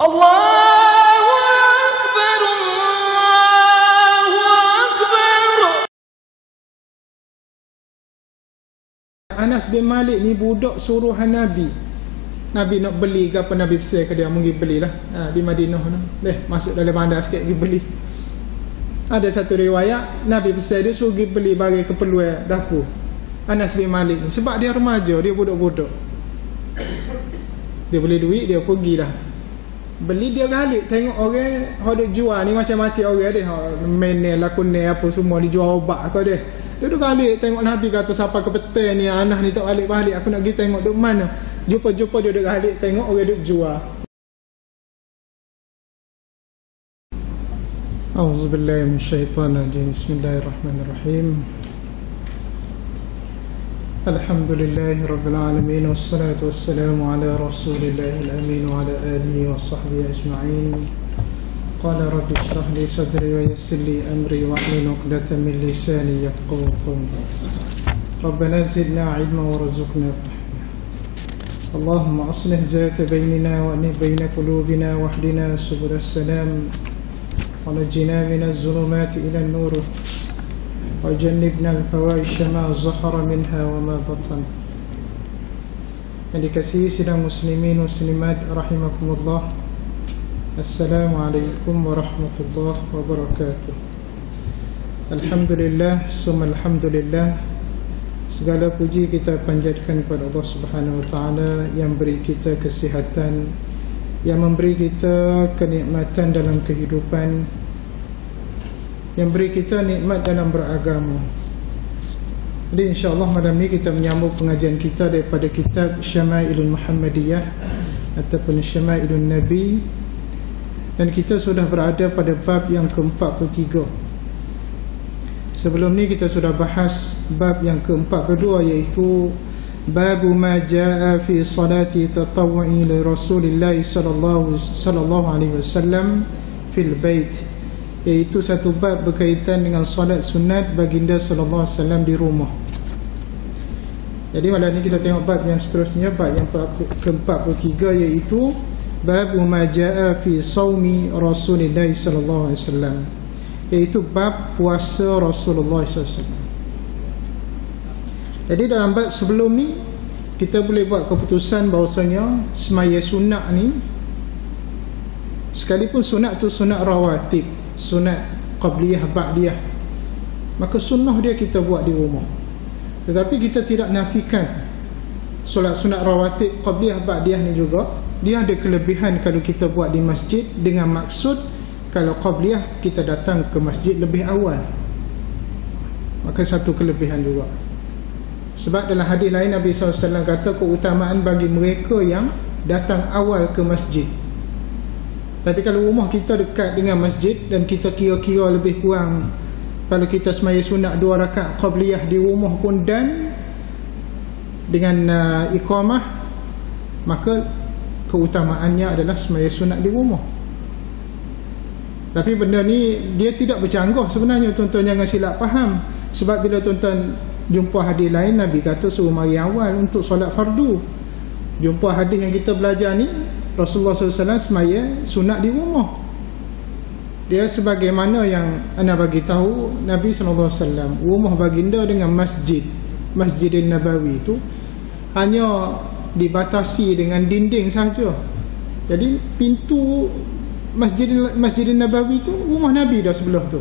Allahu Akbar, Allahu Akbar. Anas bin Malik ni budak suruhan Nabi. Nabi nak beli ke apa, Nabi pesan ke dia, pergi belilah di Madinah tu. Masuk dalam bandar sikit pergi beli. Ada satu riwayat Nabi pesan dia suruh pergi beli barang keperluan dapur. Anas bin Malik ni sebab dia remaja, dia budak-budak. Dia beli duit, dia pergilah beli. Dia galik tengok orang hendak jual ni macam-macam orang dia, menel lakune apa semua dijual obat ke dia. Dia duk galik tengok Nabi kata siapa ke petang ni, Anas ni tak balik-balik, aku nak pergi tengok duk mana. Jumpa-jumpa dia duk galik tengok orang duk jual. Auzubillahi minasyaitonirrajim. Bismillahirrahmanirrahim. Alhamdulillahi Rabbil Alamin. Wassalatu wassalamu ala Rasulillahil Amin wa ala alihi wa sahbihi ajma'in. Qala rabbi shrah li sadri wa yassir li amri wa hlul 'uqdatam min lisani yafqahu qawli. Rabbana zidna 'ilman warzuqna fahma. Allahumma aslih zata bainina wa anif baina qulubina wahdina subulas salam wa najjina minaz zulumati ila an-nur. وجنبنا الفواحش ما ظهر منها وما بطن. Yang dikasihi sidang muslimin muslimat rahimakumullah. Assalamualaikum warahmatullahi wabarakatuh. Alhamdulillah summa alhamdulillah. Segala puji kita panjatkan kepada Allah Subhanahu wa taala yang beri kita kesihatan, yang memberi kita kenikmatan dalam kehidupan, yang beri kita nikmat dalam beragama. Jadi insya-Allah malam ni kita menyambung pengajian kita daripada kitab Syama'ilul Muhammadiyah ataupun Syama'ilun Nabi, dan kita sudah berada pada bab yang ke-43. Sebelum ni kita sudah bahas bab yang ke-42, iaitu bab ma jaa fi salati tatawwu'i li Rasulillah sallallahu alaihi wasallam fil bait, iaitu satu bab berkaitan dengan solat sunat baginda sallallahu alaihi wasallam di rumah. Jadi malam ni kita tengok bab yang seterusnya, bab yang ke-43, iaitu bab ma jaa fi shaumi Rasulillah sallallahu alaihi wasallam, iaitu bab puasa Rasulullah sallallahu alaihi wasallam. Jadi dalam bab sebelum ni kita boleh buat keputusan bahawasanya semaya sunat ni, sekalipun sunat tu sunat rawatib, sunat qabliyah ba'diyah, maka sunnah dia kita buat di rumah. Tetapi kita tidak nafikan solat sunat rawatib qabliyah ba'diyah ni juga dia ada kelebihan kalau kita buat di masjid, dengan maksud kalau qabliyah kita datang ke masjid lebih awal, maka satu kelebihan juga. Sebab dalam hadis lain Nabi SAW kata keutamaan bagi mereka yang datang awal ke masjid. Tapi kalau rumah kita dekat dengan masjid dan kita kira-kira lebih kurang, kalau kita semaya sunat 2 rakaat qabliyah di rumah pun dan dengan iqamah, maka keutamaannya adalah semaya sunat di rumah. Tapi benda ni dia tidak bercanggah sebenarnya, tuan-tuan jangan silap faham. Sebab bila tuan-tuan jumpa hadis lain, Nabi kata suruh mari awal untuk solat fardu. Jumpa hadis yang kita belajar ni, Rasulullah SAW semaya sunat di rumah. Dia sebagaimana yang anda bagi tahu, Nabi SAW, rumah baginda dengan masjid, Masjidin Nabawi itu hanya dibatasi dengan dinding saja. Jadi pintu Masjidin Nabawi itu rumah Nabi dah sebelah tu.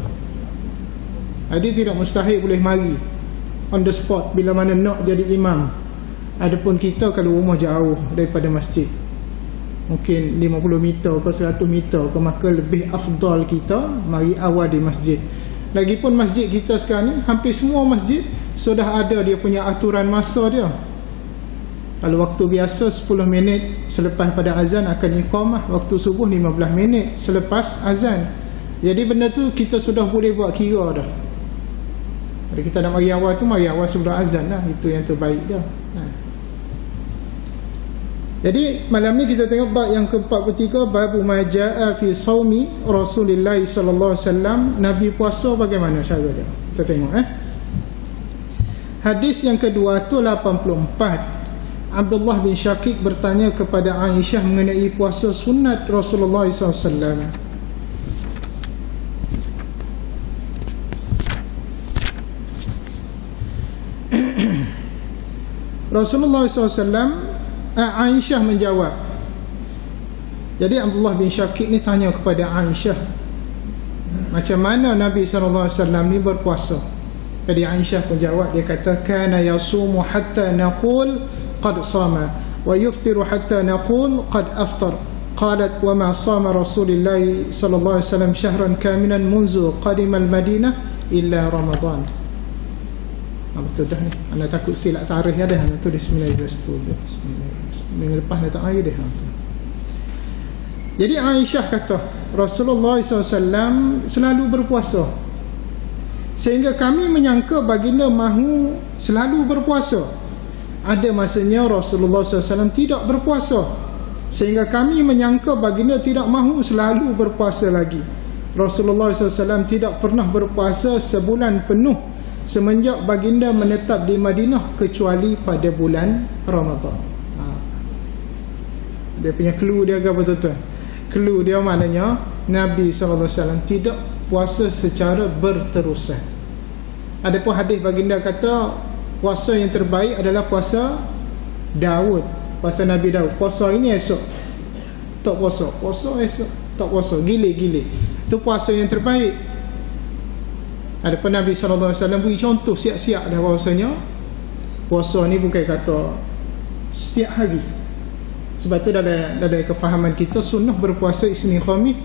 Jadi tidak mustahil boleh mari on the spot bila mana nak jadi imam. Adapun kita kalau rumah jauh daripada masjid, mungkin 50 meter ke 100 meter ke, maka lebih afdal kita mari awal di masjid. Lagipun masjid kita sekarang ni, hampir semua masjid sudah ada dia punya aturan masa dia. Kalau waktu biasa 10 minit selepas pada azan akan iqamah, waktu subuh 15 minit selepas azan. Jadi benda tu kita sudah boleh buat kira dah. Jadi kita nak mari awal tu, mari awal sebelum azan lah, itu yang terbaik dah. Jadi malam ni kita tengok bab yang ke-43, bab ma jaa fi shaumi Rasulillah sallallahu alaihi wasallam. Nabi puasa bagaimana cara dia? Kita tengok Hadis yang ke-284 Abdullah bin Syakik bertanya kepada Aisyah mengenai puasa sunat Rasulullah SAW. Rasulullah SAW, Aisyah menjawab. Jadi Abdullah bin Syakik ni tanya kepada Aisyah, macam mana Nabi SAW ni berpuasa. Jadi Aisyah pun jawab, dia kata kana yasumu hatta naqul qad sama wa yuftiru hatta naqul qad aftar. Qalat wa ma sama Rasulullah sallallahu alaihi wasallam syahran kamilan munzu qadima al-Madinah illa Ramadan. Betul dah ni. Anda takut silap tarikh dah. Anda tulis 1910. Minggu lepas dah tak air dah. Jadi Aisyah kata Rasulullah SAW selalu berpuasa, sehingga kami menyangka baginda mahu selalu berpuasa. Ada masanya Rasulullah SAW tidak berpuasa, sehingga kami menyangka baginda tidak mahu selalu berpuasa lagi. Rasulullah SAW tidak pernah berpuasa sebulan penuh semenjak baginda menetap di Madinah kecuali pada bulan Ramadan. Dia punya clue dia apa tuan-tuan? Clue dia maknanya Nabi SAW tidak puasa secara berterusan. Adapun hadis baginda kata puasa yang terbaik adalah puasa Daud, puasa Nabi Daud. Puasa ini esok tak puasa, puasa esok tak puasa, gile-gile. Itu puasa yang terbaik. Adapun Nabi SAW beri contoh siap-siap dah bahawasanya puasa ni bukan kata setiap hari. Sebab tu dalam kefahaman kita sunnah berpuasa Isnin Khamis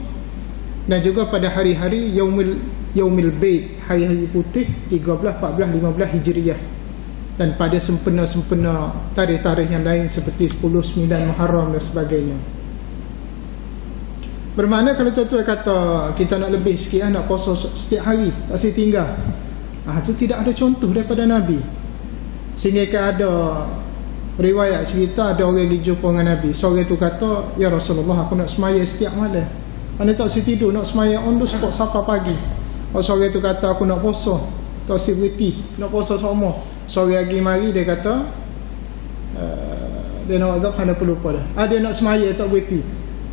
dan juga pada hari-hari Yaumil Bait, hari-hari putih 13, 14, 15 Hijriah, dan pada sempena-sempena tarikh-tarikh yang lain seperti 10, 9 Muharram dan sebagainya. Bermakna kalau tuan-tuan kata kita nak lebih sikit nak puasa setiap hari, tak boleh tinggal, itu tidak ada contoh daripada Nabi. Sehingga ada riwayat cerita ada orang pergi jumpa dengan Nabi. Seorang tu kata, ya Rasulullah, aku nak semaya setiap malam. Anda tak boleh tidur, nak semaya on the spot sampai pagi. Seorang tu kata, aku nak puasa, tak boleh berhenti, nak puasa semua. Seorang lagi mari, dia kata dia nak agak anda perlu lupa dah. Dia nak semaya tak berhenti.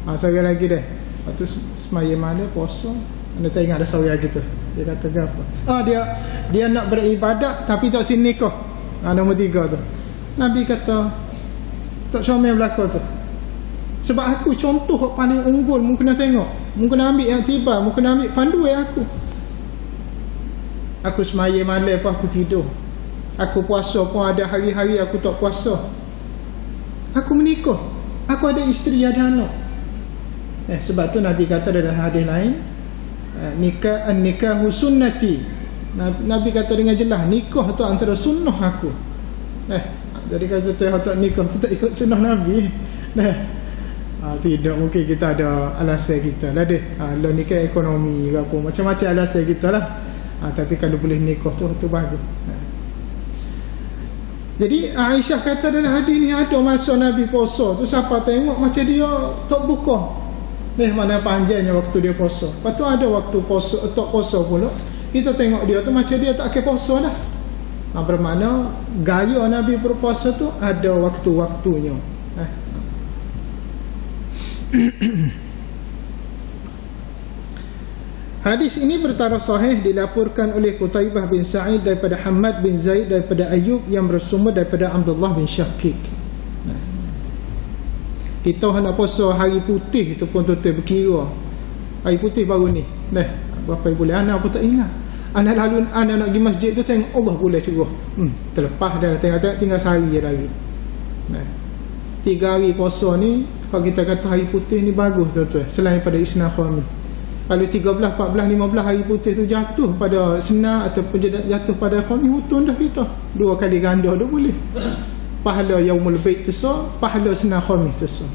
Seorang lagi dah, lepas tu semaya mana puasa. Anda tak ingat ada seorang lagi tu, dia kata apa? Dia nak beribadat tapi tak boleh nikah. Nombor 3 tu. Nabi kata tak comel belakang tu. Sebab aku contoh yang paling unggul, mungkin nak tengok, mungkin nak ambil yang tiba, mungkin nak ambil pandu yang aku semaya malam pun aku tidur, aku puasa pun ada hari-hari aku tak puasa, aku menikah, aku ada isteri, ada anak. Sebab tu Nabi kata dalam hadis lain, nikahu sunnati. Nabi kata dengan jelas, nikah tu antara sunnah aku. Jadi kalau tu tak nikah tu tak ikut sunnah Nabi. Tidak, mungkin kita ada alasan kita lah deh. Kalau nikah ekonomi ke apa, macam-macam alasan kita lah. Tapi kalau boleh nikah tu bagus. Jadi Aisyah kata dalam hadis ni ada masa Nabi puasa tu siapa tengok macam dia tak buka. Mana panjangnya waktu dia puasa. Lepas tu ada waktu puasa tak puasa pula, kita tengok dia tu macam dia tak akan puasa dah. Bermakna gaya Nabi berpuasa tu ada waktu-waktunya. Hadis ini bertaraf sahih dilaporkan oleh Qutaibah bin Sa'id daripada Hamad bin Zaid daripada Ayub yang bersumber daripada Abdullah bin Syakik. Kita nak puasa hari putih itu pun tuan-tuan berkira. Hari putih baru ni. Berapa bulan anak pun tak ingat. Anak lalu anak nak pergi masjid tu tengok Allah boleh curah. Terlepas dah tengok tinggal sehari lagi. 3 hari puasa ni kalau kita kata hari putih ni bagus tuan-tuan, selain pada Isnin Khamis. Kalau 13, 14, 15 hari putih tu jatuh pada Senin ataupun jatuh pada Khamis, hutun dah kita. 2 kali ganda dah boleh. Pahala Yaumul Bait tu so, pahala Senin Khamis tu so.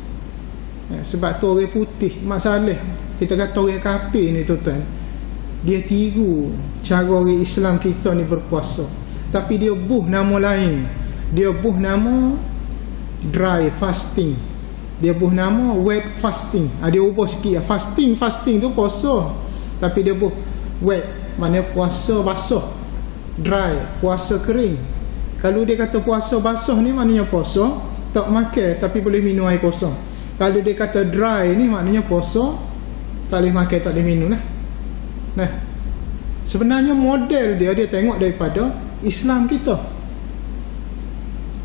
Sebab tu orang putih masalah. Kita kata orang kafir ni tuan-tuan, dia tiru cara orang Islam kita ni berpuasa, tapi dia buh nama lain. Dia buh nama dry fasting, dia buh nama wet fasting. Dia ubah sikit. Fasting tu puasa, tapi dia buh wet, maknanya puasa basah. Dry, puasa kering. Kalau dia kata puasa basah ni maknanya puasa, tak makan tapi boleh minum air kosong. Kalau dia kata dry ni maknanya puasa, tak boleh makan, tak boleh minum lah. Nah, sebenarnya model dia tengok daripada Islam kita.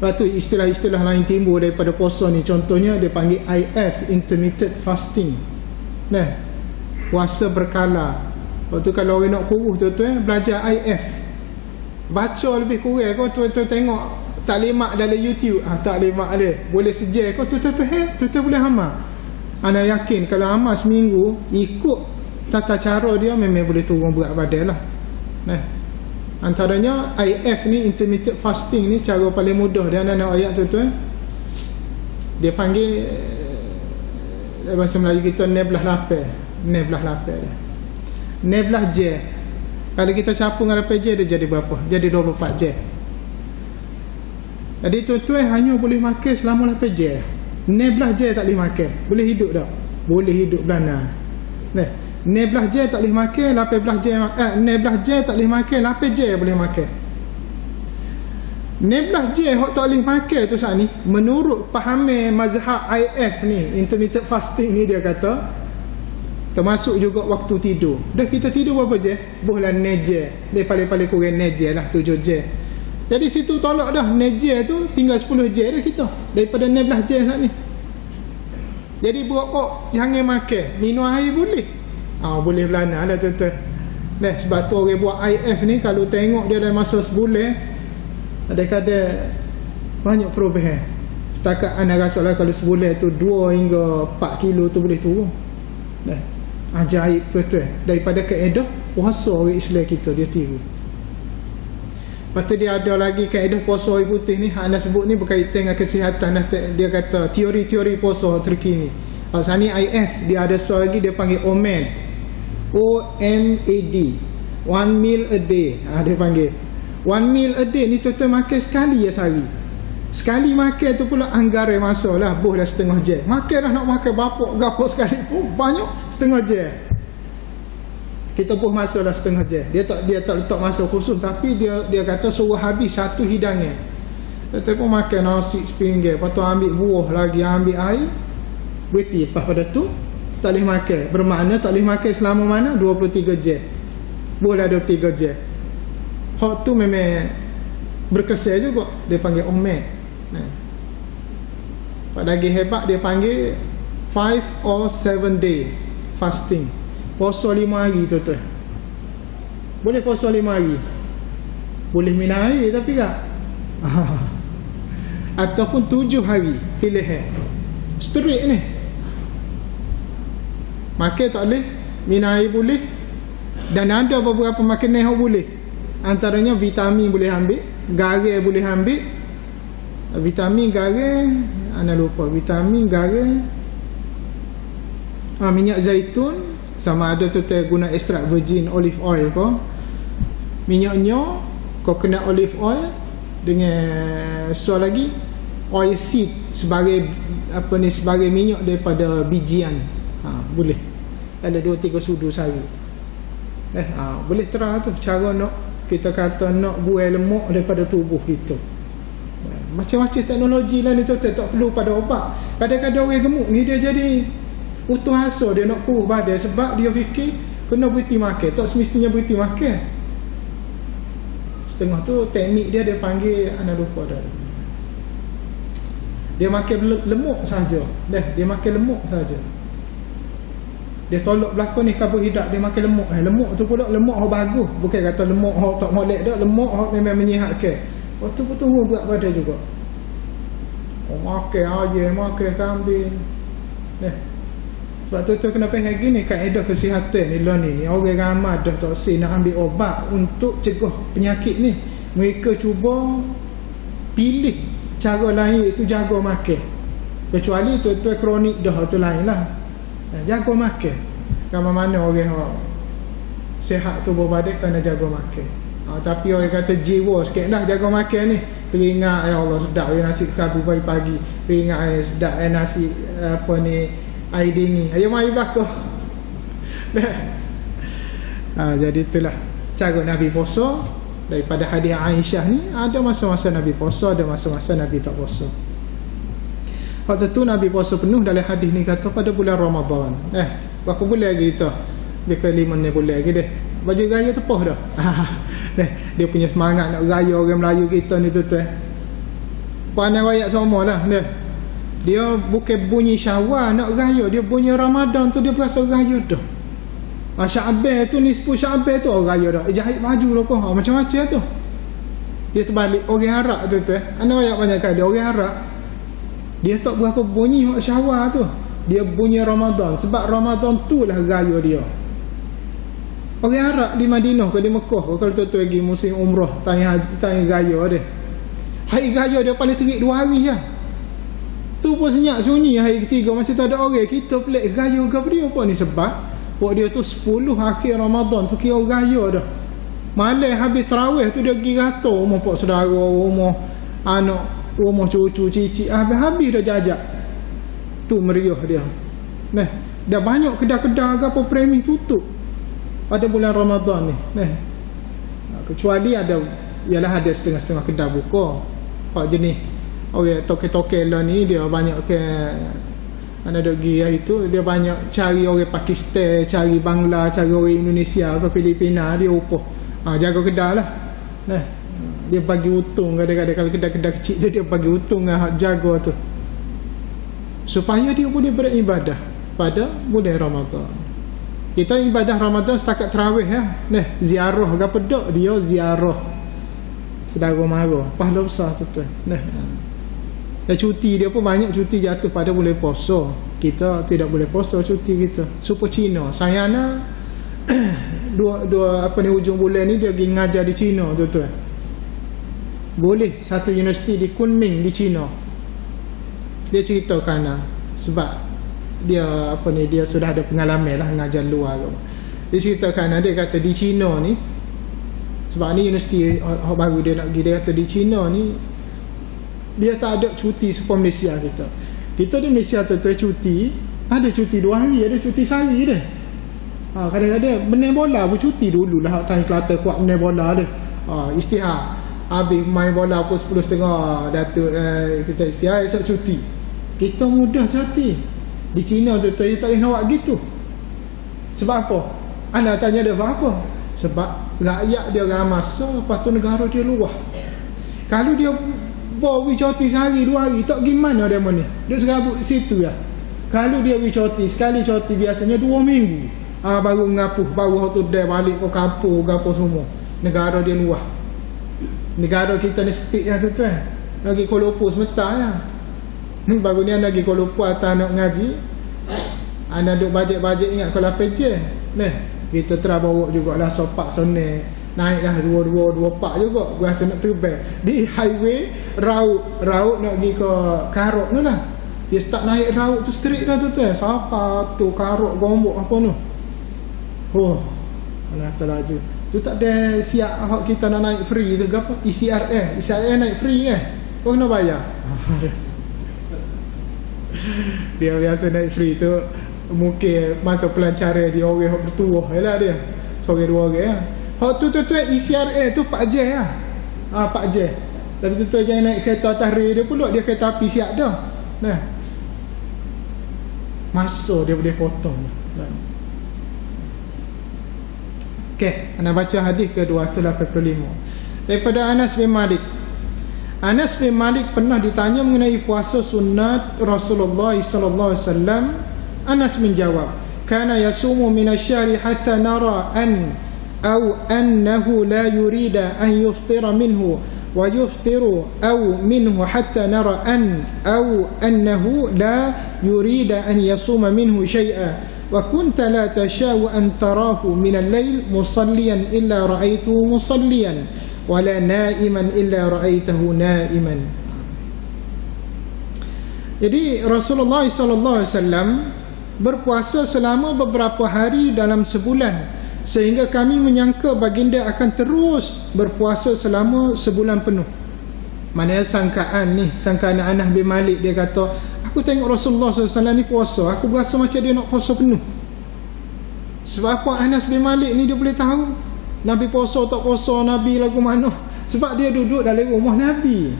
Lepas tu istilah-istilah lain timbul daripada puasa ni. Contohnya dia panggil IF, intermittent fasting. Nah, puasa berkala. Lepas tu kalau orang nak kurus tuan-tuan, belajar IF. Baca lebih kurang kau tuan-tuan tengok taklimat dalam YouTube. Taklimat dia boleh sejar kau tuan-tuan faham, tuan-tuan boleh amal. Ana yakin kalau amal seminggu ikut tata cara dia memang boleh turun berat badan lah. Nah, antaranya IF ni, intermittent fasting ni, cara paling mudah dia anak ayat tuan-tuan. Dia panggil dalam bahasa Melayu kita neblah lapar. Neblah lapar dia. Neblah je. Kalau kita campur dengan lapar je, dia jadi berapa? Jadi 24 je. Jadi tuan-tuan hanya boleh makan selama lapar je. Neblah je tak boleh makan. Boleh hidup tak? Boleh hidup belana. Nah, neblah je tak boleh makan, lapar belah je neblah je tak boleh makan, lapar je boleh makan. Neblah je hok tak boleh makan tu saat ni, menurut pahaman mazhab IF ni, intermittent fasting ni, dia kata termasuk juga waktu tidur. Dah kita tidur berapa je? Bolehlah neje. Dia paling-paling kurang neje lah 7 je. Jadi situ tolak dah neje tu, tinggal 10 je dah kita daripada neblah je saat ni. Jadi berokok jangan makan, minum air boleh. Boleh belana lah tuan-tuan. Nah, sebab tu orang buat IF ni kalau tengok dia dalam masa sebulan, kadang-kadang banyak perubahan. Setakat anda rasa lah kalau sebulan tu 2 hingga 4 kilo tu boleh turun. Nah, ajaib tuan-tuan. Daripada kaedah puasa orang Islam kita dia tiru. Lepas tu dia ada lagi kaedah puasa air putih ni, hak anda sebut ni berkaitan dengan kesihatan. Dia kata teori-teori puasa terkini. Pasal ni IF dia ada soal lagi, dia panggil OMAD. OMAD, 1 meal a day. Dia panggil 1 meal a day ni tuan-tuan makan sekali ya sehari. Sekali makan tu pula anggaran masa lah, boh dah setengah jam. Makan dah nak makan bapuk gapuk sekali pun banyak setengah jam. Kita boh masa dah setengah jam. Dia tak letak masa khusus, tapi dia kata suruh habis satu hidangan. Kita pun makan nasi sepinggan, lepas tu ambil buah lagi, ambil air, berhenti. Lepas pada tu tak boleh makan. Bermakna tak boleh makan selama mana? 23 jam. Boleh 23 jam. Hak tu memang berkesan juga. Dia panggil OMAD. Pak lagi hebat dia panggil 5 or 7 day fasting. Puasa 5 hari tuan-tuan. Boleh puasa 5 hari. Boleh minum air tapi tak. Ataupun 7 hari pilihan. Straight ni. Makan tak boleh, minum air boleh. Dan ada beberapa makanan yang boleh. Antaranya vitamin boleh ambil, garam boleh ambil. Vitamin, garam, anda lupa vitamin, garam. Minyak zaitun, sama ada tu guna ekstrak virgin olive oil ke. Minyaknya coconut olive oil dengan lagi oil seed sebagai sebagai minyak daripada bijian. Boleh. Ada 2-3 sudu sehari. Boleh terang tu cara nak kita kata nak buang lemak daripada tubuh kita. Macam-macam teknologi lah ni tu, tak perlu pada obat. Kadang-kadang orang gemuk ni dia jadi utuh asa, dia nak kurus badan sebab dia fikir kena berhenti makan. Tak semestinya berhenti makan. Setengah tu teknik dia panggil anak lupa dah. Dia makan lemak saja. Dia makan lemak saja. Dia tolak belakang ni karbohidrat, dia makan lemak. Lemak tu pula lemak yang bagus. Bukan kata lemak yang tak molek dah, lemak yang memang menyihatkan. Waktu pun turun berat badan juga. Makan ayam, makan kambing. Sebab tu kenapa yang gini kaedah kesihatan ni lah ni. Orang ramai dah tak nak ambil obat untuk cegah penyakit ni. Mereka cuba pilih cara lain, iaitu jaga makan. Kecuali tu kronik dah, tu lain lah. Jaga makan. Kalau mana orang sihat tubuh badan kena jaga makan. Tapi orang kata jiwa sikit dah jaga makan ni. Teringat ya Allah sedap nasi kerabu pagi-pagi. Teringat sedap nasi air dingin. Ayo mari belakang. Jadi itulah cara Nabi puasa. Daripada hadis Aisyah ni, ada masa-masa Nabi puasa, ada masa-masa Nabi tak puasa. Waktu tu Nabi puasa penuh dalam hadis ni kata pada bulan Ramadan. Berapa bulan lagi kita? Dia ke 5 bulan lagi deh. Baju raya tepuh dah. Dia punya semangat nak raya orang Melayu kita ni tuan. Pandai rakyat semua lah dia bukan bunyi Syawal nak raya, dia bunyi Ramadan tu dia berasa raya dah. Sya'ban tu nisfu Sya'ban tu orang raya dah. Jahit baju lah kau. Macam-macam tu. Dia terbalik orang Arab tu. Ana rakyat banyak kali orang Arab dia tak berapa bunyi Syawal tu. Dia bunyi Ramadan sebab Ramadan tu lah raya dia. Orang Arab di Madinah ke di Mekah kalau tu lagi musim umrah tanya raya dia. Hari raya dia paling terik 2 hari je. Tu pun senyap sunyi hari ketiga macam tak ada orang. Kita pelik raya ke dia apa ni sebab buat dia tu 10 akhir Ramadan tu kira raya dah. Malam habis tarawih tu dia pergi rata rumah pak saudara, rumah anak, rumah cucu, cicit, habis dah jajak. Tu meriah dia. Dah banyak kedai-kedai apa premi tutup pada bulan Ramadan ni. Kecuali ada setengah-setengah kedai buka. Pak jenis toke-toke lah ni dia banyak ke ada pergi itu dia banyak cari orang Pakistan, cari Bangla, cari orang Indonesia ke Filipina dia upah. Jaga kedai lah. Dia bagi untung kadang-kadang kalau kedai-kedai kecil tu dia bagi untung jaga tu. Supaya dia boleh beribadah pada bulan Ramadan. Kita ibadah Ramadan setakat tarawih ziarah ke pedok dia ziarah saudara mara. Pahala besar tu. Cuti dia pun banyak cuti jatuh pada bulan puasa. Kita tidak boleh puasa cuti kita. Super Cina. Saya nak dua hujung bulan ni dia pergi ngajar di Cina tuan-tuan. Boleh satu universiti di Kunming di Cina. Dia ceritakan sebab dia dia sudah ada pengalaman lah ngajar luar. Dia ceritakan dia kata di Cina ni sebab ni universiti baru dia nak pergi, dia kata di Cina ni dia tak ada cuti seperti Malaysia kita. Kita di Malaysia tu cuti, ada cuti 2 hari, ada cuti sehari dia. Kadang-kadang main bola pun cuti dululah. Time Kelantan kuat main bola dia. Istihar. Habis main bola pukul 10.30 Datuk kita istihar, esok cuti. Kita mudah cuti. Di China tu dia tak boleh nak buat gitu. Sebab apa? Anda tanya dia apa? Sebab rakyat dia ramasa, lepas tu negara dia luah. Kalau dia bawa cuti sehari 2 hari, tak gimana dia ni? Dia serabut situ ya. Kalau dia cuti sekali cuti biasanya 2 minggu. Baru ngapuh, baru tu dia balik ke kampung, gapo semua. Negara dia luah. Negara kita ni sepik ya tu. Lagi Kuala Lumpur sebentar ya. Baru ni anda pergi Kuala Lumpur atas nak ngaji. Anda duk bajet-bajet ingat Kuala PJ. Kita try bawa jugalah sopak sonel. Naiklah 224 juga. Berasa nak terbang. Di highway raut nak pergi ke Karok tu lah. Dia start naik raut tu straight dah tu. Siapa tu Karok Gombok apa tu. Allah terlaju. Tu tak ada siap hak kita nak naik free tu ke apa? ECRA naik free kau kena bayar. Dia biasa naik free tu mungkin masa pelancaran dia orang hak bertuah lah dia. Seorang 2 orang ya. Hak tu ECRA tu Pak J lah. Pak J. Tapi tu jangan naik kereta atas rel dia pula, dia kereta api siap dah. Masa dia boleh potong. Okey, anda baca hadis ke-285 daripada Anas bin Malik. Anas bin Malik pernah ditanya mengenai puasa sunat Rasulullah sallallahu alaihi wasallam. Anas menjawab, kana yasumu minasyahri hatta nara annahu la yurida an yuftira minhu wa yuftiru minhu hatta nara annahu la yurida an yasuma minhu shay'a wa kunta la tasha'u an tarahu min al-lail musalliyan illa ra'aytuhu musalliyan wa la na'iman illa ra'aytahu na'iman. Jadi Rasulullah sallallahu alaihi wasallam berpuasa selama beberapa hari dalam sebulan sehingga kami menyangka baginda akan terus berpuasa selama sebulan penuh. Mana sangkaan Anas bin Malik, dia kata aku tengok Rasulullah SAW ni puasa, aku berasa macam dia nak puasa penuh. Sebab apa Anas bin Malik ni dia boleh tahu Nabi puasa tak puasa, Nabi lagu mana? Sebab dia duduk dalam rumah Nabi.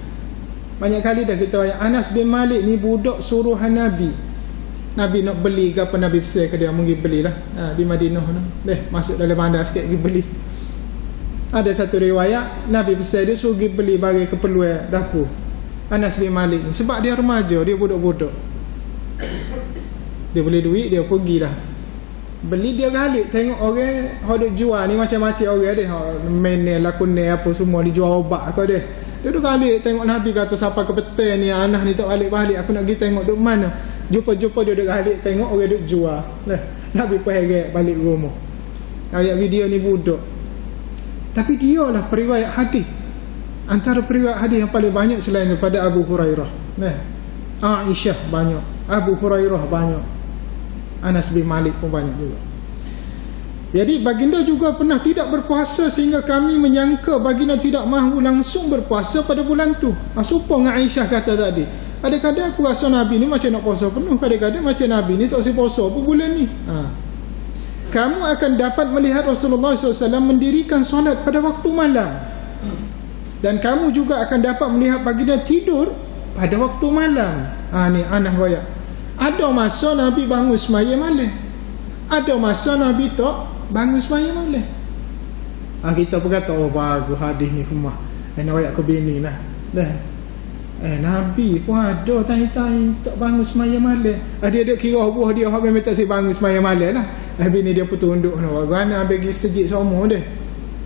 Banyak kali dah kita ayat Anas bin Malik ni budak suruhan Nabi. Nabi nak beli ke apa, Nabi pesan ke dia pergi belilah. Di Madinah tu. Masuk dalam bandar sikit pergi beli. Ada satu riwayat Nabi pesan dia suruh pergi beli barang keperluan dapur. Anas bin Malik ni sebab dia remaja, dia budak-budak. Dia boleh duit, dia pergilah beli. Dia galik tengok orang hendak jual ni macam-macam orang dia, menel lakunne apa semua dijual obat kau dia. Dia duk galik tengok Nabi kata siapa ke petang ni anak ni tak balik-balik, aku nak pergi tengok duk mana. Jumpa-jumpa dia duk galik tengok orang duk jual. Nabi pergi balik rumah. Ayat video ni budak. Tapi dia lah periwayat hadis. Antara periwayat hadis yang paling banyak selain daripada Abu Hurairah. Aisyah banyak, Abu Hurairah banyak, Anas bin Malik pun banyak juga. Jadi baginda juga pernah tidak berpuasa sehingga kami menyangka baginda tidak mahu langsung berpuasa pada bulan tu. Serupa dengan Aisyah kata tadi. Kadang-kadang aku rasa Nabi ni macam nak puasa penuh, kadang-kadang macam Nabi ni tak usah puasa apa bulan ni. Kamu akan dapat melihat Rasulullah SAW mendirikan solat pada waktu malam. Dan kamu juga akan dapat melihat baginda tidur pada waktu malam. Ni Anas royak. Ada masa Nabi bangun semaya malam, ada masa Nabi tak bangun semaya malam. Kita pun kata bagus hadis ni kumah. Nak royak ke bini lah. Nabi pun ada tanya-tanya tak bangun semaya malam. Dia ada kira buah dia hak memang tak si bangun semaya malam lah. Bini dia pun tunduk nak gana bagi sejik semua dia.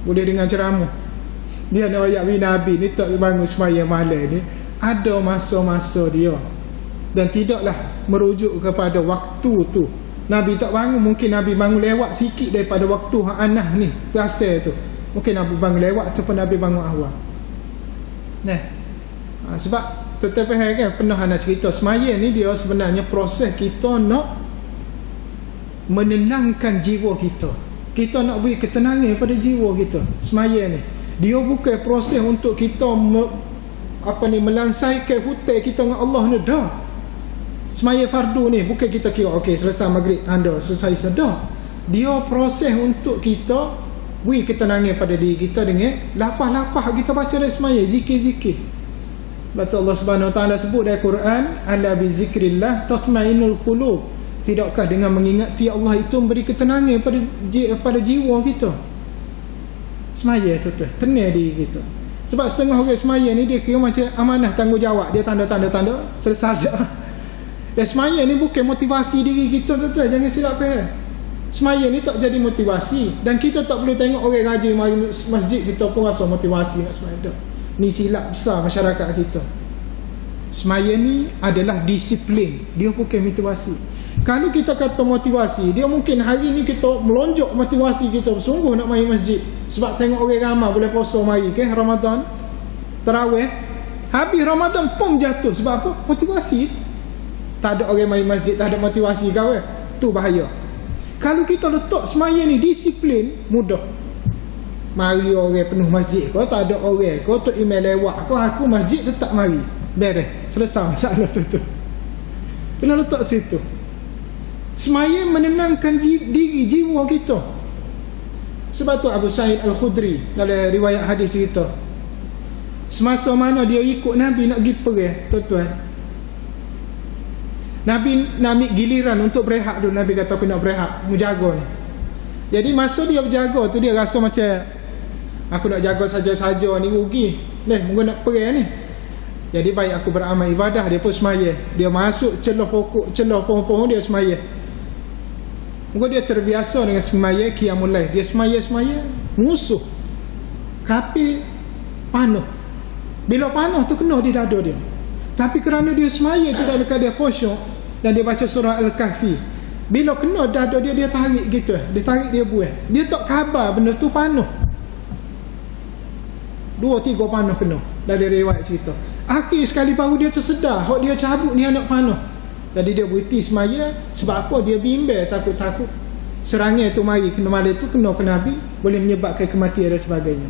Boleh dengar ceramah. Dia nak royak bini Nabi ni tak bangun semaya malam ni. Ada masa-masa dia. Dan tidaklah merujuk kepada waktu tu. Nabi tak bangun, mungkin Nabi bangun lewat sikit daripada waktu Anas ni biasa tu. Mungkin Nabi bangun lewat ataupun Nabi bangun awal. Sebab tetap kan pernah anak cerita semaya ni dia sebenarnya proses kita nak menenangkan jiwa kita. Kita nak beri ketenangan pada jiwa kita. Semaya ni dia bukan proses untuk kita melansaikan hutang kita dengan Allah ni dah. Semaya fardu ni bukan kita kira okey selesai maghrib tanda selesai sedar. Dia proses untuk kita beri ketenangan pada diri kita dengan lafaz-lafaz kita baca dalam semaya, zikir-zikir. Betul Allah Subhanahu Wa Taala sebut dalam Quran, ala bi zikrillah tatma'innul qulub. Tidakkah dengan mengingati Allah itu memberi ketenangan pada jiwa kita. Semaya tu tenang diri kita. Sebab setengah orang semaya ni dia kira macam amanah tanggungjawab, dia tanda-tanda selesai dah. Dan semaya ni bukan motivasi diri kita tu, jangan silap faham. Semaya ni tak jadi motivasi, dan kita tak boleh tengok orang rajin mari masjid kita pun rasa motivasi nak semaya dah. Ni silap besar masyarakat kita. Semaya ni adalah disiplin, dia bukan motivasi. Kalau kita kata motivasi, dia mungkin hari ni kita melonjak motivasi kita bersungguh nak mari masjid sebab tengok orang ramai boleh puasa mari ke Ramadan tarawih, habis Ramadan pun jatuh. Sebab apa? Motivasi. Tak ada orang mari masjid, tak ada motivasi kau tu bahaya. Kalau kita letak semaya ni disiplin, mudah. Mari orang penuh masjid kau, tak ada orang kau tu email lewat kau, aku masjid tetap mari, beres, selesai masalah tu. Kena letak situ. Semaya menenangkan diri jiwa kita. Sebab tu Abu Sa'id Al-Khudri dalam riwayat hadis cerita, semasa mana dia ikut Nabi nak pergi perang, tuan-tuan, Nabi ambil giliran untuk berehat dulu. Nabi kata aku nak berehat, menjaga ni. Jadi masa dia berjaga tu dia rasa macam aku nak jaga saja-saja ni rugi. Mungkin nak perang ni. Jadi baik aku beramal ibadah. Dia pun semaya. Dia masuk celah pokok, celah pohon-pohon, dia semaya. Mungkin dia terbiasa dengan semaya qiyamul lail. Dia semaya-semaya, musuh kafir panah. Bila panah tu kena di dada dia. Tapi kerana dia semaya tu dalam keadaan khusyuk dan dia baca surah Al-Kahfi, bila kena dada dia, dia tarik gitu. Dia tarik, dia buah. Dia tak khabar benda tu panah. 2-3 panah kena dari riwayat cerita. Akhir sekali baru dia tersedar hak dia cabut ni anak panah. Jadi dia berhenti semaya. Sebab apa? Dia bimbang, takut-takut serangan tu mari kena malam tu kena ke Nabi, boleh menyebabkan kematian dan sebagainya.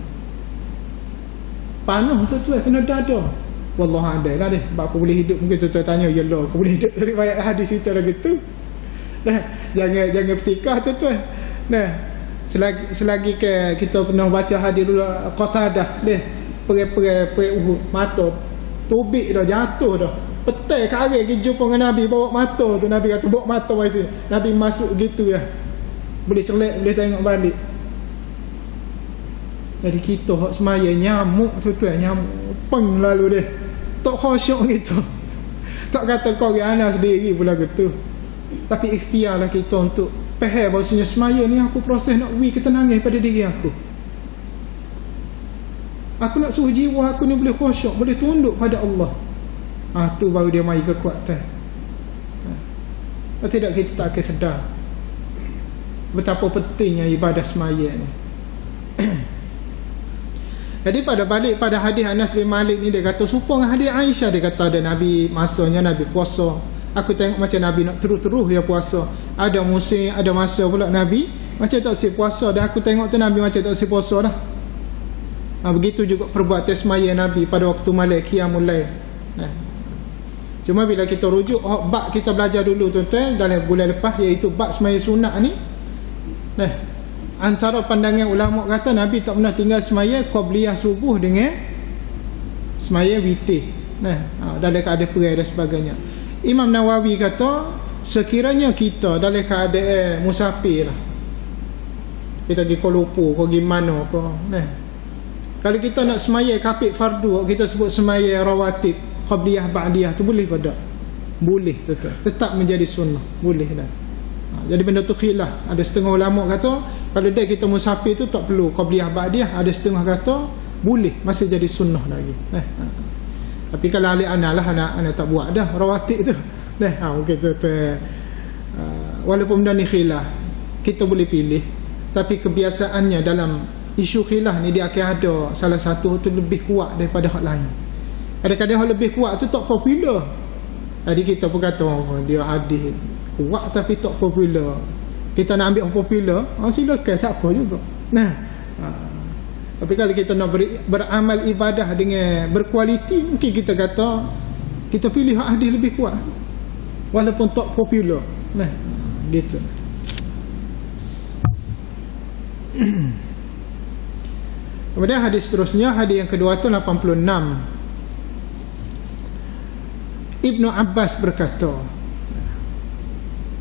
Panah tu kena dada. Wallahu a'lam lah deh. Sebab aku boleh hidup, mungkin tuan-tuan tanya, ya Allah, aku boleh hidup dari riwayat hadis cerita lagi tu. Jangan pertikah tuan-tuan. Selagi ke kita pernah baca hadis dulu Qatadah deh, perang Uhud, mata tubik dah, jatuh dah. Petai kari pergi jumpa dengan Nabi, bawa mata tu. Nabi kata bawa mata mari sini. Nabi masuk gitu ya, boleh celak, boleh tengok balik. Jadi kita hak semaya nyamuk tuan-tuan, nyamuk peng lalu dia. Tak khusyuk gitu. Tak kata kau ana sendiri pula gitu. Tapi ikhtiarlah kita untuk faham bahawasanya semaya ni aku proses nak beri ketenangan pada diri aku. Aku nak suruh jiwa aku ni boleh khusyuk, boleh tunduk pada Allah. Tu baru dia mari kekuatan. Kalau tidak kita tak akan sedar betapa pentingnya ibadah semaya ni. Jadi pada balik pada hadis Anas bin Malik ni, dia kata serupa dengan hadis Aisyah. Dia kata ada Nabi masanya Nabi puasa. Aku tengok macam Nabi nak terus-terus dia puasa. Ada musim, ada masa pula Nabi macam tak si puasa. Dan aku tengok tu Nabi macam tak si puasa dah. Begitu juga perbuatan semaya Nabi pada waktu malam qiyamul lail. Cuma bila kita rujuk bab kita belajar dulu tuan-tuan dalam bulan lepas, iaitu bab semaya sunat ni. Antara pandangan ulama kata Nabi tak pernah tinggal semaya qabliyah subuh dengan semaya witir. Dalam keadaan perai dan sebagainya. Imam Nawawi kata sekiranya kita dalam keadaan musafir lah, kita pergi Kuala Lumpur, pergi mana apa, kalau kita nak semaya kapit fardu, kita sebut semaya rawatib qabliyah ba'diyah tu boleh ke tak? Boleh, tetap menjadi sunnah, boleh dah. Jadi benda tu khilaf. Ada setengah ulama kata kalau dia kita musafir tu tak perlu qabliyah ba'diyah. Ada setengah kata boleh, masih jadi sunnah lagi. Tapi kalau ahli ana lah, anak tak buat dah rawatib tu. Mungkin tu walaupun benda ni khilaf, kita boleh pilih. Tapi kebiasaannya dalam isu khilaf ni dia akan ada salah satu tu lebih kuat daripada hak lain. Kadang-kadang hak lebih kuat tu tak popular. Jadi kita pun kata dia hadis kuat tapi tak popular. Kita nak ambil yang popular, silakan, tak apa juga. Tapi kalau kita nak beramal ibadah dengan berkualiti, mungkin kita kata kita pilih hadis lebih kuat walaupun tak popular. Gitu. Kemudian hadis seterusnya, hadis yang kedua tu 86. Ibnu Abbas berkata,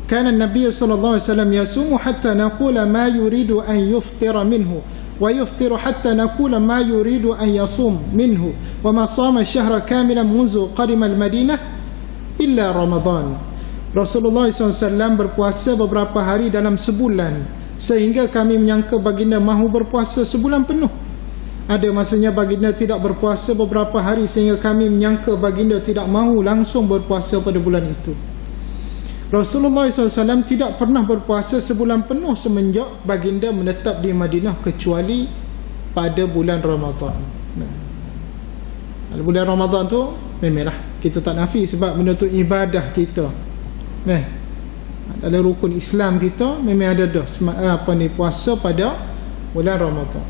كان النبي صلى الله عليه وسلم يصوم حتى نقول ما يريد أن يفطر منه ويفطر حتى نقول ما يريد أن يصوم منه وما صام الشهر كاملا منذ قدم المدينة إلا رمضان. Rasulullah SAW berpuasa beberapa hari dalam sebulan sehingga kami menyangka baginda mahu berpuasa sebulan penuh. Ada masanya baginda tidak berpuasa beberapa hari sehingga kami menyangka baginda tidak mahu langsung berpuasa pada bulan itu. Rasulullah SAW tidak pernah berpuasa sebulan penuh semenjak baginda menetap di Madinah kecuali pada bulan Ramadan. Bulan Ramadan tu memanglah kita tak nafi sebab benda tu ibadah kita. Dalam rukun Islam kita memang ada dah puasa pada bulan Ramadan.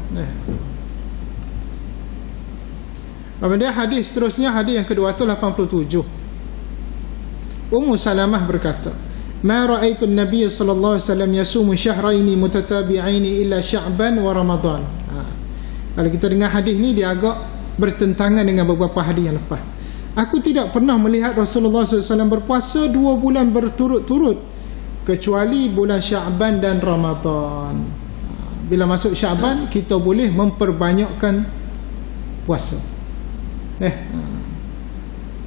Kemudian hadis seterusnya, hadis yang kedua tu 87. Ummu Salamah berkata, "Ma ra'aitu an-nabiy sallallahu alaihi wasallam yasumu syahraini mutatabi'aini illa Sya'ban wa Ramadan." Kalau kita dengar hadis ni dia agak bertentangan dengan beberapa hadis yang lepas. Aku tidak pernah melihat Rasulullah SAW berpuasa 2 bulan berturut-turut kecuali bulan Sya'ban dan Ramadan. Bila masuk Sya'ban kita boleh memperbanyakkan puasa.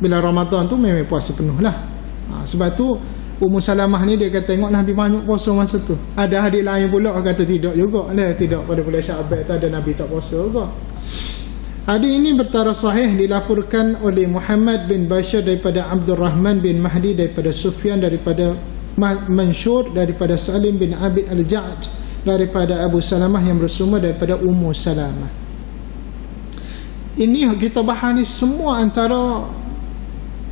Bila Ramadan tu memang puasa penuh lah. Sebab tu Ummu Salamah ni dia kata tengok Nabi banyak puasa masa tu. Ada hadis lain pula kata tidak juga lah, tidak pada bulan Sya'ban tu ada Nabi tak puasa juga. Hadis ini bertaraf sahih dilaporkan oleh Muhammad bin Bashar daripada Abdul Rahman bin Mahdi daripada Sufyan daripada Mansur daripada Salim bin Abid al-Ja'd daripada Abu Salamah yang bersumber daripada Ummu Salamah. Ini kita bahas ni semua antara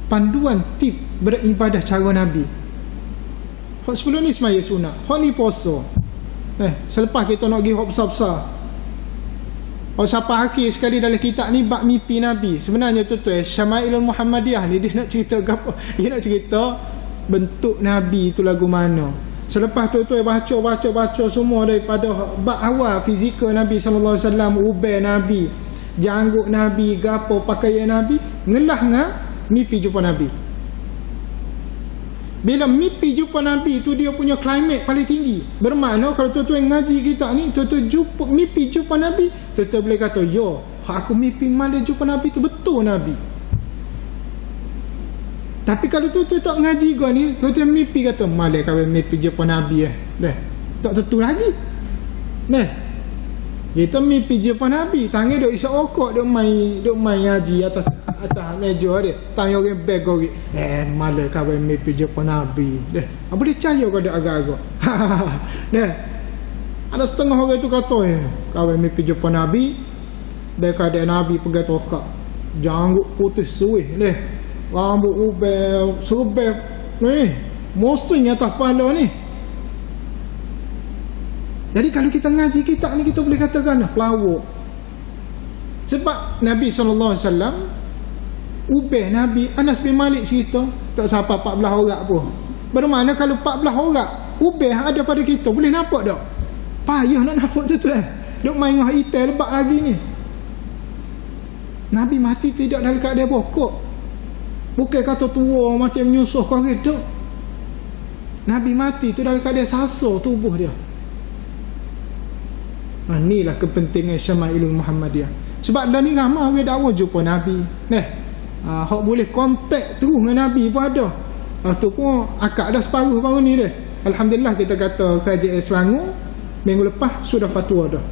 panduan tip beribadah cara Nabi. Hak sebelum ni semaya sunat, hak ni puasa. Selepas kita nak pergi hak besar-besar. Hak sampai akhir sekali dalam kitab ni bab mimpi Nabi. Sebenarnya tu Syama'ilul Muhammadiyah ni dia nak cerita apa? Dia nak cerita bentuk Nabi tu lagu mana. Selepas tu baca semua daripada bab awal fizikal Nabi sallallahu alaihi wasallam, ubay Nabi, janggut Nabi, gapo pakaian Nabi, ngelah ngah mimpi jumpa Nabi. Bila mimpi jumpa Nabi itu dia punya climate paling tinggi. Bermakna kalau tuan-tuan ngaji kita ni, tuan-tuan mimpi jumpa Nabi, tuan-tuan boleh kata, yo, aku mimpi malam jumpa Nabi tu betul Nabi. Tapi kalau tuan-tuan tak ngaji kau ni, tuan-tuan mimpi kata, malam kau mimpi jumpa Nabi tak tentu lagi. Kita mimpi jumpa Nabi, tangan duk isap okok, duk main ngaji atas meja dia. Tanya orang beg orang, malam kau mimpi jumpa Nabi. Apa dia percaya kau dak agak-agak. Ada setengah orang tu kata, kau mimpi jumpa Nabi, dia kata Nabi pegang tokak. Janggut putih suih, rambut ubel, serubel, mosing atas kepala ni. Jadi kalau kita ngaji kita ni, kita boleh katakan pelawak. Sebab Nabi SAW, ubeh Nabi, Anas bin Malik cerita, tak sampai 14 orang pun. Bermakna kalau 14 orang, ubeh ada pada kita, boleh nampak tak? Payah nak nampak tu duk main dengan hitam lebat lagi ni. Nabi mati tidak dalam keadaan bokok. Bukan kata tua macam menyusuh kau gitu. Nabi mati tu dalam keadaan sasar tubuh dia. Inilah kepentingan Syama'ilul Muhammadiyah. Sebab dah ni ramai orang dakwa jumpa Nabi. Hak boleh kontak terus dengan Nabi pun ada. Tu pun akak dah separuh baru ni dah. Alhamdulillah kita kata kerajaan Selangor minggu lepas sudah fatwa dah.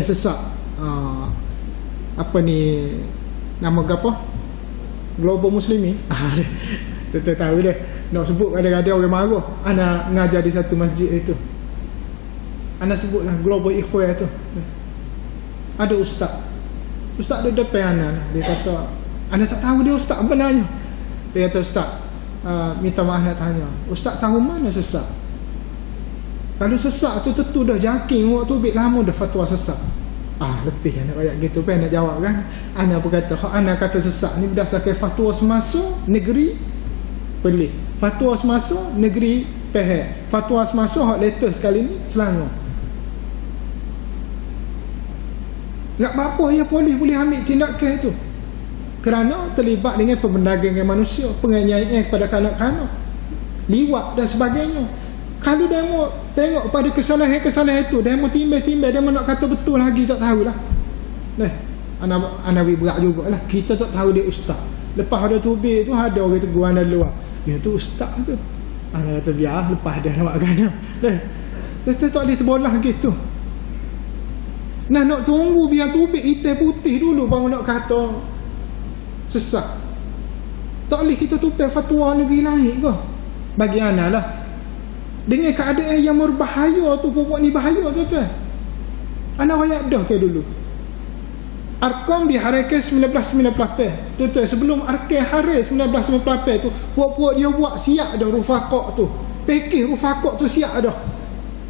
Sesak. Apa ni nama apa? Global Muslimin. Kita tahu dah. Nak sebut kadang-kadang orang marah. Anak ngajar di satu masjid itu. Anak sebutlah Global Ikhwan tu. Ada ustaz. Ustaz dia depan anak. Dia kata, anak tak tahu dia ustaz benarnya. Dia kata, ustaz, minta maaf nak tanya. Ustaz tahu mana sesak? Kalau sesak tu tentu dah jaking waktu bik lama dah fatwa sesak. Letih anak ayat gitu kan nak jawab kan. Anak berkata, anak kata sesak ni berdasarkan fatwa semasa negeri Perlis. Fatwa semasa negeri Pahang. Fatwa semasa hak latest sekali ni Selangor. Tak apa ya polis boleh ambil tindakan itu. Kerana terlibat dengan perdagangan manusia, penganiayaan kepada kanak-kanak, liwat dan sebagainya. Kalau demo tengok pada kesalahan-kesalahan itu, demo timbal-timbal, demo nak kata betul lagi tak tahulah. Anak berat jugalah. Kita tak tahu dia ustaz. Lepas ada tubik tu ada orang tegur anak luar. Dia tu ustaz tu. Anak kata biar lepas dia nak kena. Kita tak boleh terbolah gitu. Nak tunggu biar tubik hitam putih dulu baru nak kata sesat. Tak boleh kita tupai fatwa negeri lain ke? Bagi anak lah. Dengan keadaan yang berbahaya tu, pokok ni bahaya tu tuan. Anak rakyat dah ke dulu. Arkam diharaikan 1998. Tuan-tuan, sebelum Arkam hari 1998 tu, puak-puak dia buat siap dah rufaqah tu. Pekih rufaqah tu siap dah.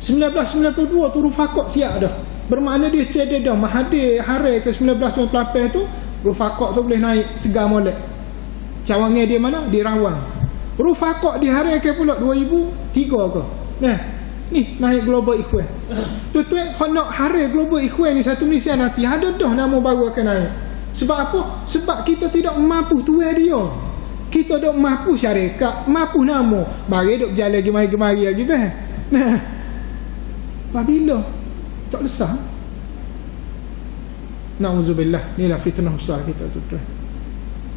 1992 tu rufaqah siap dah. Bermakna dia cedek dah Mahathir hari ke 1998 tu, rufaqah tu boleh naik segar molek. Cawangan dia mana? Di Rawang. Rufaqah di hari ke pula 2003 ke. Ni naik Global Ikhwan. Tuan-tuan, nak hari Global Ikhwan ni satu Malaysia nanti ada dah nama baru akan naik. Sebab apa? Sebab kita tidak mampu tuai dia. Kita tak mampu syarikat, mampu nama. Mari duk jalan gemari-gemari lagi bah. Bila tak lesah. Na'udzubillah. Inilah fitnah besar kita tuan-tuan.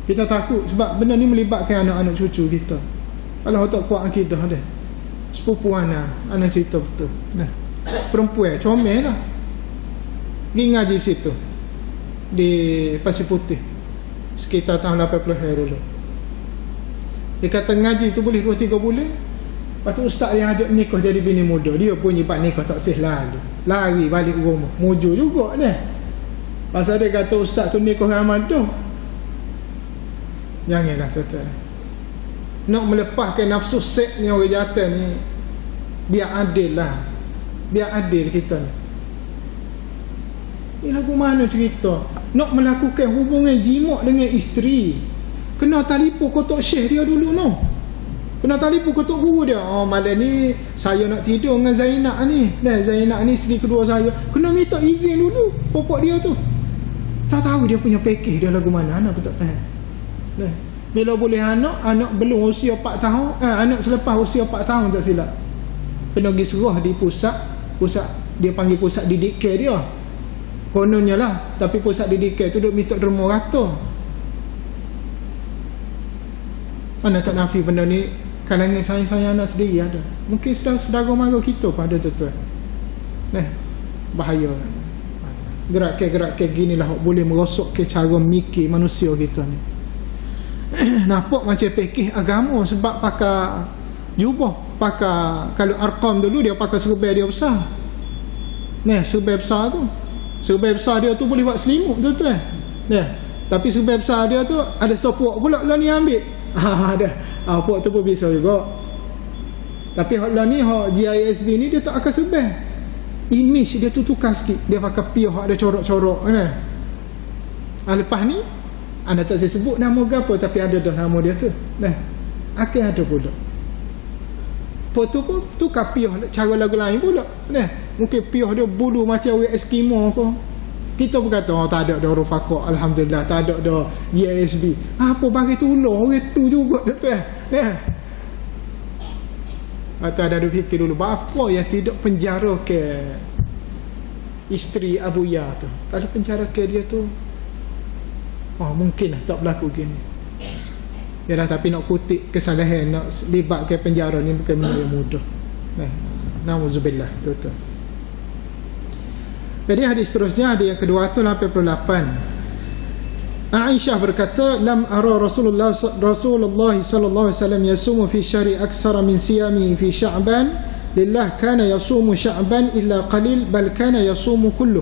Kita takut sebab benda ni melibatkan anak-anak cucu kita. Kalau tak kuat akidah dia. Sepupu anak cerita betul. Perempuan comel lah. Pergi ngaji situ di Pasir Putih sekitar tahun 80 hari dulu. Dia kata ngaji tu boleh 2-3 bulan. Lepas tu ustaz yang ajak nikah jadi bini muda. Dia pun nyipat nikah tak sih lalu. Lari balik rumah. Mujur juga dah. Pasal dia kata ustaz tu nikah ramad tu. Janganlah tuan-tuan. Nak melepaskan nafsu seks ni orang jatuh ni, biar adil lah. Biar adil kita ni. Ini lagu mana cerita? Nak melakukan hubungan jimat dengan isteri, kena telefon kotak syekh dia dulu no. Kena telefon kotak guru dia. Malam ni saya nak tidur dengan Zainab ni. Zainab ni isteri kedua saya. Kena minta izin dulu popok dia tu. Tak tahu dia punya package dia lagu mana, anak pun tak faham. Nah, bila boleh anak belum usia 4 tahun, anak selepas usia 4 tahun tak silap, kena pergi serah di pusat dia panggil pusat didik care dia. Kononnya lah, tapi pusat didik care tu duk minta derma rata. Anak tak nafi benda ni, kalangan sayang-sayang anak sendiri ada. Mungkin saudara mara kita pun ada tuan-tuan. Nah, bahaya. Gerak-gerak ginilah boleh merosok ke cara mikir manusia kita ni. Nampak macam pekih agama sebab pakai jubah, pakai, kalau Arqam dulu dia pakai serbai dia besar. Nah, serbai besar tu. Serbai besar dia tu boleh buat selimut tuan-tuan. Nah, tapi serbai besar dia tu ada sopok pula lah ni ambil. Ada. Puak tu pun bisa juga. Tapi hak lah ni, hak GISB ni dia tak akan serbai. Image dia tu tukar sikit. Dia pakai piah ada corak-corak kan. Lepas ni anda tak saya sebut nama apa, tapi ada dah nama dia tu. Nah, akan ada pula. Foto pun tukar piah cara lagu lain pula. Nah, mungkin piah dia bulu macam orang Eskimo ke. Kita berkata tak ada dah huruf fakak, alhamdulillah tak ada dah GISB. Apa bagi tu ular orang tu juga tu. Nah. Atau ada fikir dulu apa yang tidak penjara ke isteri Abu Ya tu. Kalau penjara ke dia tu, mungkin lah tak berlaku gini. Yalah, tapi nak kutip kesalahan, nak libat ke penjara ni bukan benda yang mudah. Nauzubillah, betul. Jadi hadis seterusnya, hadis yang ke-288. Aisyah berkata, lam ara Rasulullah sallallahu alaihi wasallam yasumu fi syari aksara min siyami fi Sya'ban, lillah kana yasumu Sya'ban illa qalil bal kana yasumu kulluh.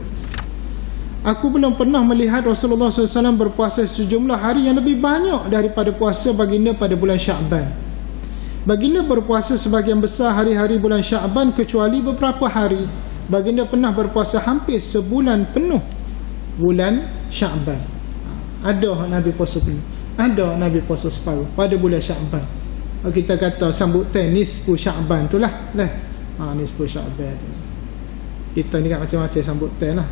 Aku belum pernah melihat Rasulullah SAW berpuasa sejumlah hari yang lebih banyak daripada puasa baginda pada bulan Sya'ban. Baginda berpuasa sebagian besar hari-hari bulan Sya'ban kecuali beberapa hari. Baginda pernah berpuasa hampir sebulan penuh bulan Sya'ban. Ada Nabi puasa penuh, ada Nabi puasa separuh pada bulan Sya'ban. Kita kata sambutan nisfu Sya'ban tu lah. Nisfu Sya'ban tu. Kita ni kan macam-macam sambutan lah.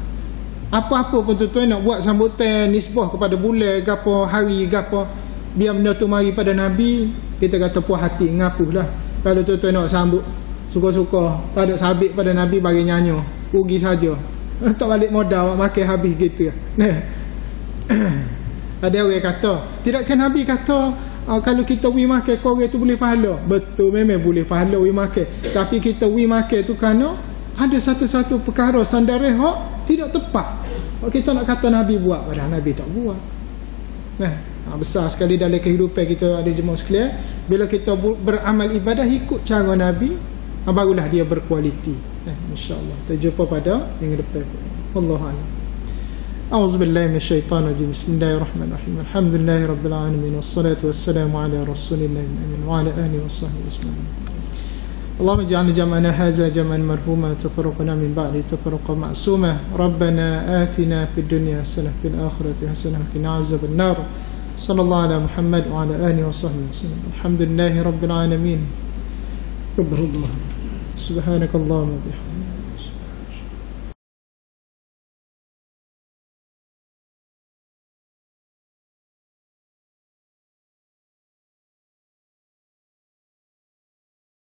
Apa-apa pun tuan-tuan nak buat sambutan nisbah kepada bulan ke apa, hari ke apa, biar benda tu mari pada Nabi, kita kata puas hati, ngapuh lah. Kalau tuan-tuan nak sambut suka-suka, tak ada sabit pada Nabi bagi nyanyi, rugi saja. Tak balik modal, makan habis gitu. Ada orang kata, tidakkah Nabi kata kalau kita wi makan korang tu boleh pahala? Betul, memang boleh pahala wi makan. Tapi kita wi makan tu kerana ada satu-satu perkara sandareh tidak tepat. Kita nak kata Nabi buat, padahal Nabi tak buat. Besar sekali dalam kehidupan kita ada jemaah sekalian. Bila kita beramal ibadah ikut cara Nabi, barulah dia berkualiti. InsyaAllah kita jumpa pada minggu depan. Wallahu a'lam. A'udzubillahi minasyaitanirrajim. Bismillahirrahmanirrahim. Alhamdulillahi rabbil alamin, wassalatu wassalamu ala rasulillah wa ala alihi washabbihi ajma'in. اللهم اجعل جمعنا هذا جمعا مرحوما تفرقنا من بعد تفرقا معصوما ربنا آتنا في الدنيا حسنة في الآخرة حسنة وقنا عذاب النار صلى الله على محمد وعلى آله وصحبه وسلم الحمد لله رب العالمين رب الله سبحانك اللهم وبحمدك